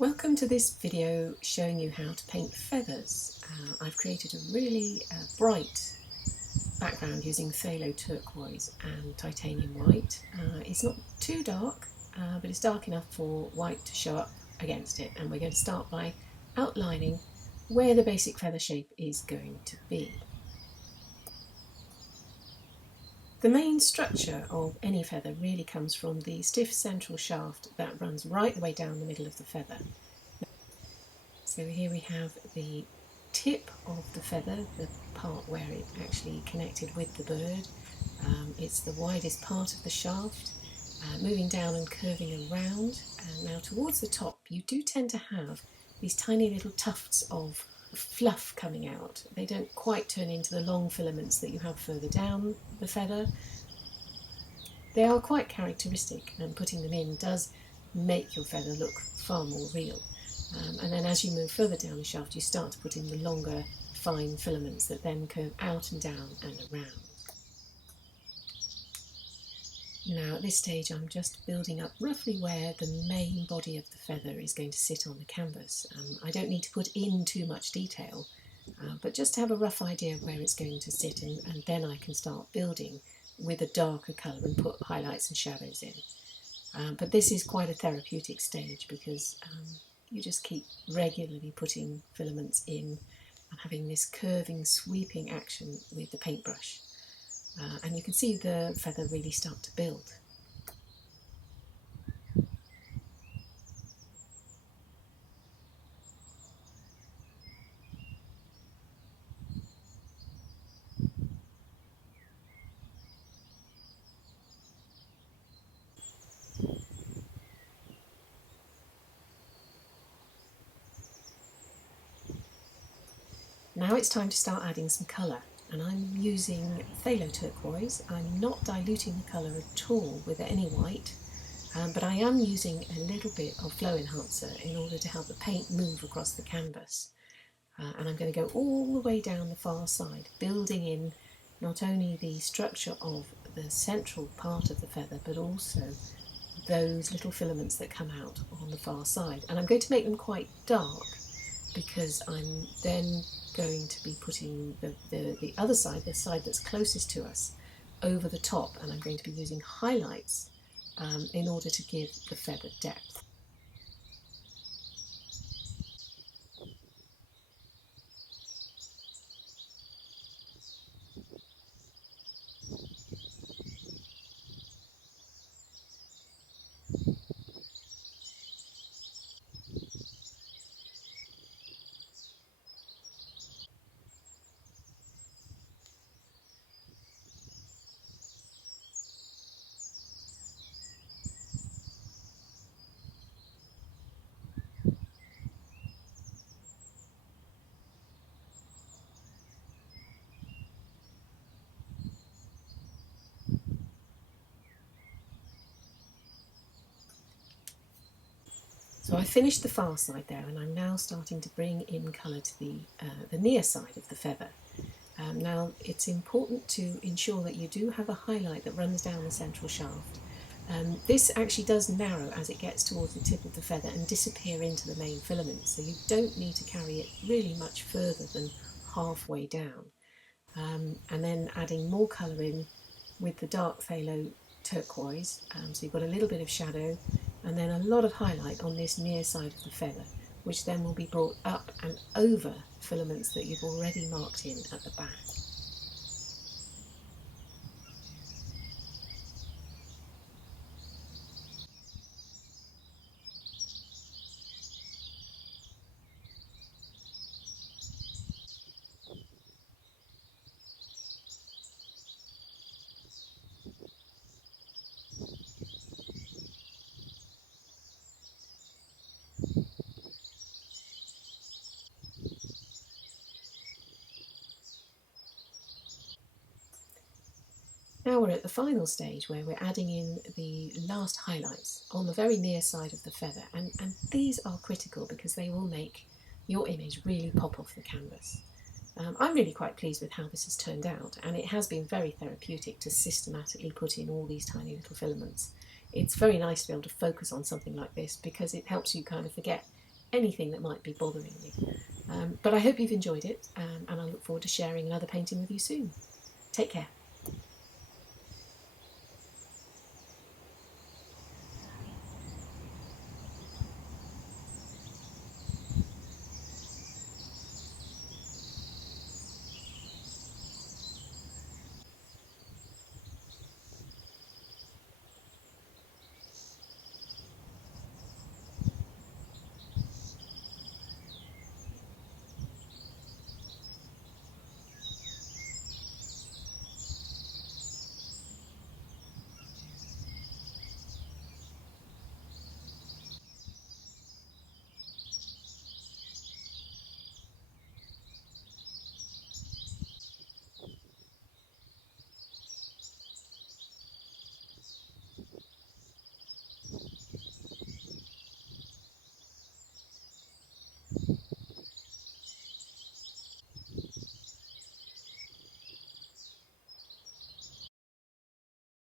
Welcome to this video showing you how to paint feathers. I've created a really bright background using phthalo turquoise and titanium white. It's not too dark, but it's dark enough for white to show up against it, and we're going to start by outlining where the basic feather shape is going to be. The main structure of any feather really comes from the stiff central shaft that runs right the way down the middle of the feather. So here we have the tip of the feather, the part where it actually connected with the bird. It's the widest part of the shaft, moving down and curving around. And now towards the top you do tend to have these tiny little tufts of fluff coming out. They don't quite turn into the long filaments that you have further down the feather. They are quite characteristic, and putting them in does make your feather look far more real. And then as you move further down the shaft you start to put in the longer fine filaments that then curve out and down and around. Now at this stage I'm just building up roughly where the main body of the feather is going to sit on the canvas. I don't need to put in too much detail, but just to have a rough idea of where it's going to sit, and then I can start building with a darker colour and put highlights and shadows in. But this is quite a therapeutic stage because you just keep regularly putting filaments in and having this curving, sweeping action with the paintbrush. And you can see the feather really start to build. Now it's time to start adding some colour, and I'm using phthalo turquoise. I'm not diluting the colour at all with any white, but I am using a little bit of flow enhancer in order to help the paint move across the canvas. And I'm going to go all the way down the far side, building in not only the structure of the central part of the feather, but also those little filaments that come out on the far side. And I'm going to make them quite dark because I'm then going to be putting the other side, the side that's closest to us, over the top, and I'm going to be using highlights in order to give the feather depth. So I finished the far side there, and I'm now starting to bring in colour to the near side of the feather. Now it's important to ensure that you do have a highlight that runs down the central shaft. This actually does narrow as it gets towards the tip of the feather and disappear into the main filament, so you don't need to carry it really much further than halfway down. And then adding more colour in with the dark phthalo turquoise, so you've got a little bit of shadow and then a lot of highlight on this near side of the feather, which then will be brought up and over filaments that you've already marked in at the back. Now we're at the final stage where we're adding in the last highlights on the very near side of the feather, and these are critical because they will make your image really pop off the canvas. I'm really quite pleased with how this has turned out, and it has been very therapeutic to systematically put in all these tiny little filaments. It's very nice to be able to focus on something like this because it helps you kind of forget anything that might be bothering you. But I hope you've enjoyed it, and I look forward to sharing another painting with you soon. Take care.